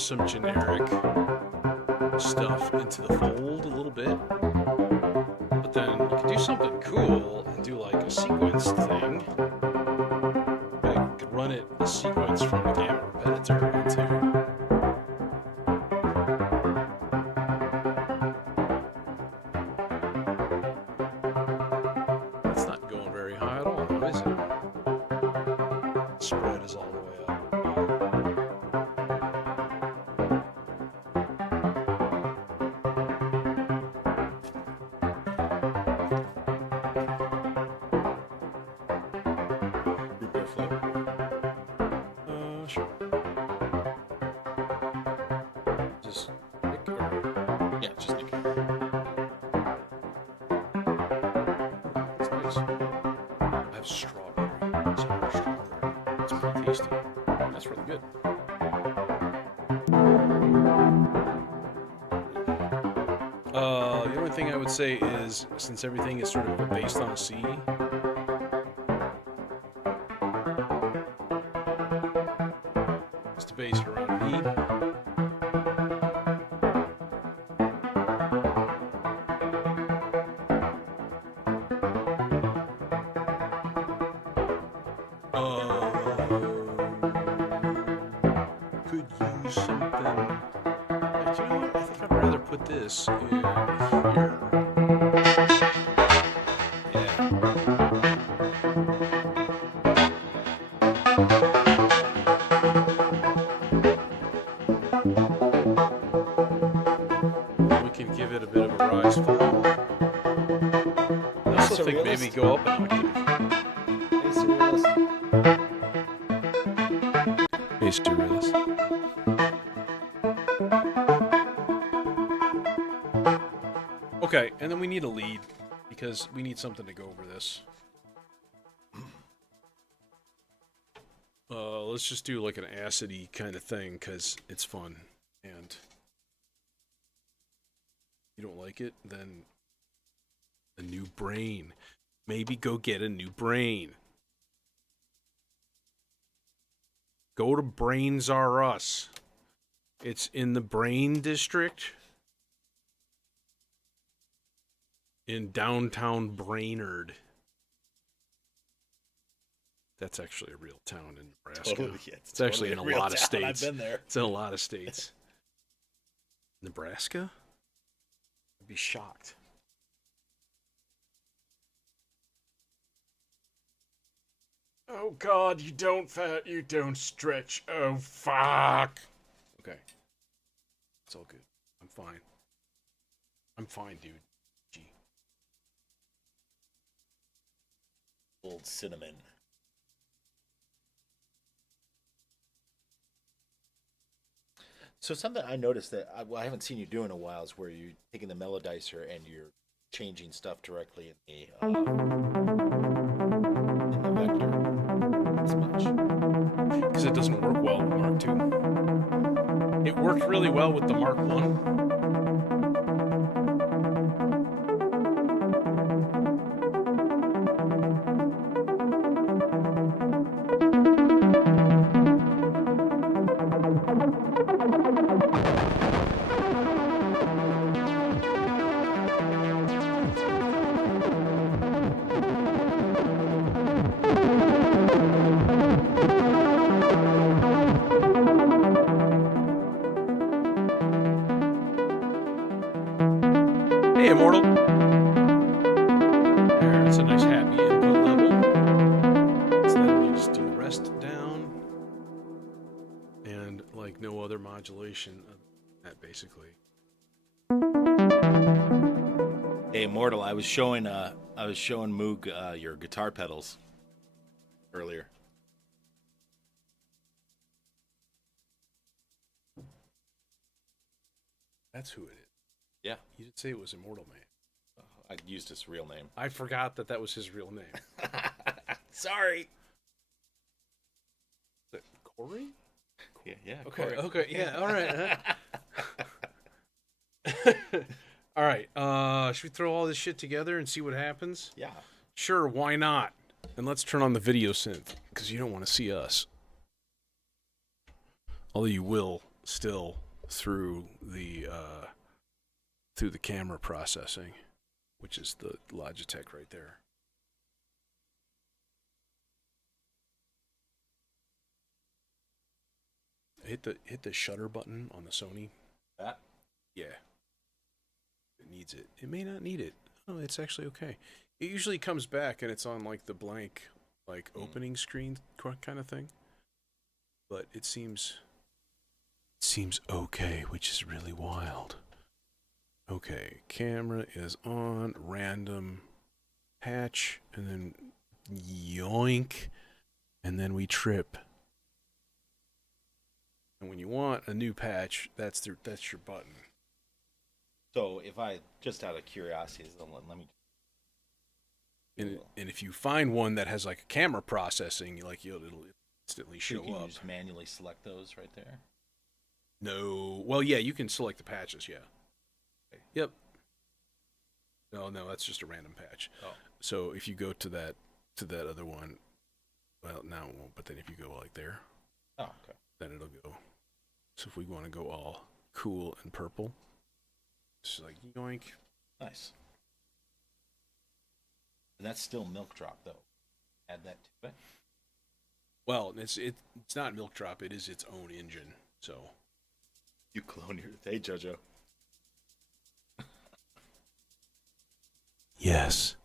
just some generic stuff into the fold a little bit. But then you could do something cool and do like a sequence thing. You could run it the sequence from the gamma repetitor into. That's not going very high at all, though, is it? Spread is all the way up. Root beer flow. Sure. Just pick or Yeah, just like it's nice. I have strawberry. Sour strawberry. It's pretty tasty. That's really good. The only thing I would say is, since everything is sort of based on a C, is to base it around B. Could use something. Actually, you know what? I think I'd rather put this in here. Yeah. We can give it a bit of a rise fall. I also think maybe go up an octave. Hey, surrealist. Okay, and then we need a lead because we need something to go over this. Let's just do like an acidy kind of thing because it's fun. And you don't like it, then a new brain. Maybe go get a new brain. Go to Brains R Us. It's in the Brain District in downtown Brainerd. That's actually a real town in Nebraska. totally. Yeah, It's actually totally in a real lot of town. states. I've been there. It's in a lot of states. Nebraska? I'd be shocked. Oh God, you don't stretch. Oh fuck. Okay. It's all good. I'm fine. I'm fine, dude. Gee. Old cinnamon. So something I noticed that I haven't seen you do in a while is where you're taking the melodizer and you're changing stuff directly in the vector as much. Because it doesn't work well with Mark II. It worked really well with the Mark I. Hey, Immortal. There, it's a nice happy input level. So then you just do the rest down. And like no other modulation of that, basically. Hey, Immortal, I was showing Moog your guitar pedals earlier. That's who it is. Yeah, You did say it was Immortal Man. I used his real name. I forgot that was his real name. Sorry. Is it Corey? Yeah. Okay, Corey. okay, yeah, all right. All right, should we throw all this shit together and see what happens? Yeah. Sure, why not? And let's turn on the video synth, because you don't want to see us. Although you will still through the camera processing, which is the Logitech right there. Hit the shutter button on the Sony. That? Yeah. It needs it. It may not need it. Oh, it's actually okay. It usually comes back and it's on like the blank, like opening screen kind of thing. But it seems okay, which is really wild. Okay, camera is on, random patch, and then yoink, and then we trip. And when you want a new patch, that's your button. So if I, just out of curiosity, let me. And if you find one that has like a camera processing, it'll instantly So show you can up. just manually select those right there. No, well, yeah, you can select the patches. Yeah. Okay. Yep. No, that's just a random patch. Oh. So if you go to that other one, well, now it won't. But then if you go like there, Oh, okay. then it'll go. So if we want to go all cool and purple, it's like yoink. Nice. And that's still milk drop though. Add that to it. Well, it's not milk drop. It is its own engine. So You clone your. Hey, JoJo. yes.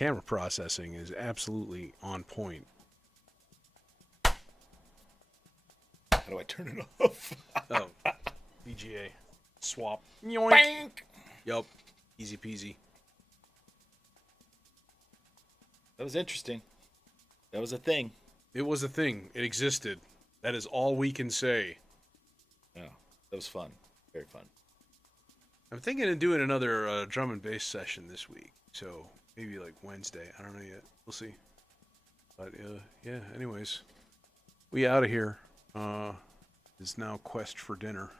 camera processing is absolutely on point. How do I turn it off? Oh, VGA swap. Yoink. Bank. Yup, easy peasy. That was interesting. That was a thing. It was a thing. It existed. That is all we can say. Yeah, that was fun. Very fun. I'm thinking of doing another drum and bass session this week. So maybe like Wednesday. I don't know yet. We'll see. But yeah. Anyways, we out of here. It's now quest for dinner.